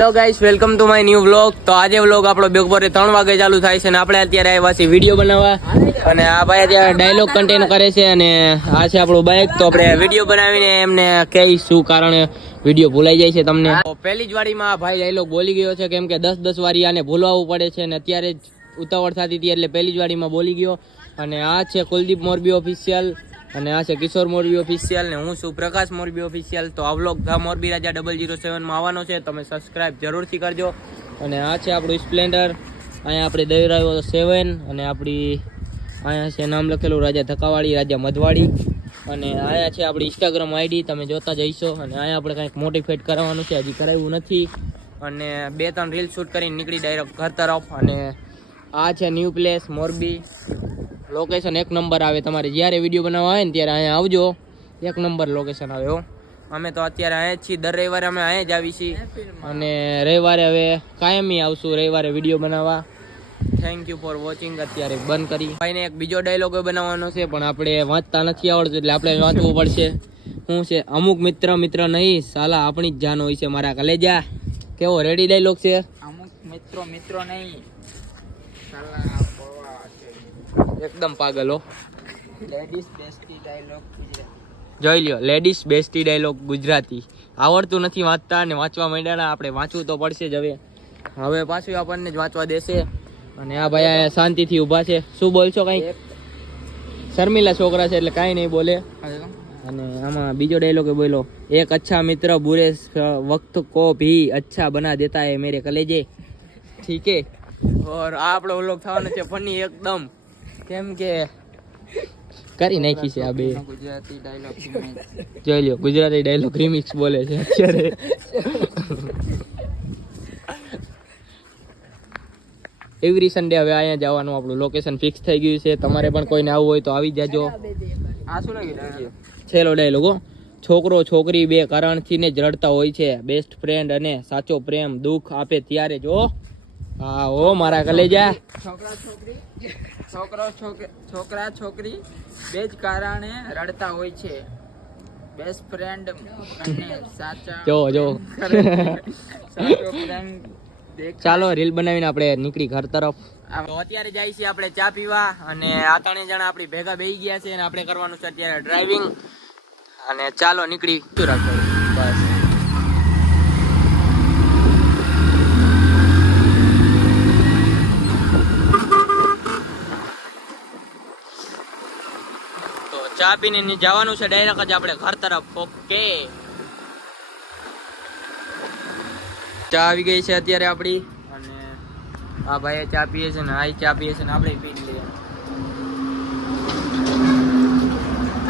Hello guys, welcome to my new vlog. તો આજે vlog આપણો બપોરે 3 વાગે ચાલુ થાય છે ને આપણે અત્યારે આવ્યા છીએ વિડીયો બનાવવા. અને આ ભાઈ અત્યારે ડાયલોગ કન્ટેન્ટ કરે છે અને આ છે આપણું બાઇક. તો આપણે વિડીયો બનાવીને એમને કઈ શું કારણ વિડીયો ભૂલાઈ જાય છે તમને. તો પહેલી જ વારીમાં ભાઈ ડાયલોગ બોલી ગયો છે, કેમ કે 10 વારી આને ભૂલવાવું પડે છે અને અત્યારે જ ઉતાવળ થતી હતી એટલે પહેલી જ વારીમાં બોલી ગયો. અને આ છે કુલદીપ મોરબી ઓફિશિયલ અને આ છે કિશોર મોરબી ઓફિશિયલ ને હું છું પ્રકાશ મોરબી ઓફિશિયલ. તો આ વ્લોગ મોરબી રાજા 007 માં આવવાનો છે, તમે સબસ્ક્રાઇબ જરૂરથી કરજો. અને આ છે આપણું સ્પ્લેન્ડર, અહીંયા આપણે દઈ 7 અને આપણી અહીંયા છે નામ લખેલું રાજા ધક્કાવાળી, રાજા મધવાળી. અને અહીંયા છે આપણી ઇન્સ્ટાગ્રામ આઈડી, તમે જોતા જઈશો. અને અહીંયા આપણે કંઈક મોટિફાઈડ કરાવવાનું છે, હજી કરાવ્યું નથી. અને 2-3 રીલ શૂટ કરીને નીકળી ડાયરેક્ટ ઘર તરફ. અને આ છે new place Morbi, location 1 number આવે. તમારે જ્યારે વિડીયો બનાવવા આવે ને ત્યારે અહીંયા આવજો, 1 નંબર લોકેશન આવે. અમે તો અત્યારે અહીંયા જ છીએ, દર રવિવારે અમે અહીંયા જ આવી છીએ. અને રવિવારે હવે કાયમી આવશું રવિવારે વિડીયો બનાવવા. Thank you for watching. અત્યારે બંધ કરી ભાઈને એક બીજો ડાયલોગ બનાવવાનો છે, પણ આપણે વાંચતા નથી આવડતું એટલે આપણે વાંચવું પડશે. શું છે? અમુક મિત્ર નહીં સાલા આપણી જ જાન હોય છે મારા કલેજા. કેવો રેડી ડાયલોગ છે? અમુક મિત્રો નહીં એકદમ પાગલ હો. લેડીઝ બેસ્ટી ડાયલોગ જોઈ લ્યો, લેડીઝ બેસ્ટી ડાયલોગ ગુજરાતી. આવડતું નથી વાંચતા અને વાંચવા માંડ્યા. આપણે વાંચવું તો પડશે જ હવે પાછું આપણને જ વાંચવા દેશે. અને આ ભાઈ અહીંયા શાંતિથી ઊભા છે. શું બોલશો? કઈ શર્મિલા છોકરા છે એટલે કાંઈ નહીં બોલે. અને આમાં બીજો ડાયલોગ બોલો, એક અચ્છા મિત્ર બુરે વક્ત કો ભી અચ્છા બના દેતા હે મેરે કલેજે. ઠીક હે. ઓર આ આપણો વ્લોગ થવાનો છે ફની એકદમ, કેમ કે કરી નાખી છે આ બે. ગુજરાતી ડાયલોગ જોઈ લ્યો, ગુજરાતી ડાયલોગ રિમિક્સ બોલે છે અત્યારે. એવરી સન્ડે હવે અહીંયા જવાનું આપણું લોકેશન ફિક્સ થઈ ગયું છે. તમારે પણ કોઈને આવવું હોય તો આવી જાજો. આ શું લાગ્યું? છેલ્લો ડાયલોગ હો, છોકરો છોકરી 2 કારણથી ને જ રડતા હોય છે, બેસ્ટ ફ્રેન્ડ અને સાચો પ્રેમ દુઃખ આપે ત્યારે જો. હા ઓ મારા કલેજા. છોકરા છોકરી 2 જ કારણે રડતા હોય છે, બેસ્ટ ફ્રેન્ડ અને સાચા જો સાચો પ્રેમ. ચાલો રીલ બનાવીને આપણે નીકળી ઘર તરફ. તો અત્યારે જાય છે આપણે ચા પીવા અને આ 3 જણા આપણી ભેગા બેસી ગયા છે અને આપણે કરવાનું છે અત્યારે ડ્રાઇવિંગ. અને ચાલો નીકળી શું રાખો બસ. તો ચા પીને જવાનું છે ડાયરેક્ટ જ આપણે ઘર તરફ. ઓકે, ચા આવી ગઈ છે અત્યારે આપણી. અને આ ભાઈ ચા પીએ છે ને આ ચા પીએ છે ને આપણે પી લઈએ.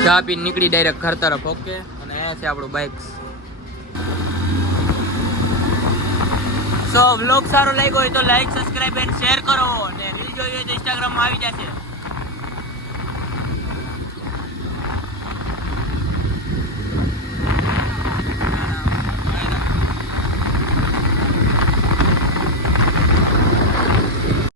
ચા પીને નીકળી ડાયરેક્ટ ઘર તરફ. ઓકે, અને અહીંયા છે આપણું બાઇક. સો વ્લોગ સારો લાગ્યો હોય તો લાઈક, સબસ્ક્રાઇબ એન્ડ શેર કરો. અને રીલ જોઈ હોય તો ઇન્સ્ટાગ્રામમાં આવી જશે.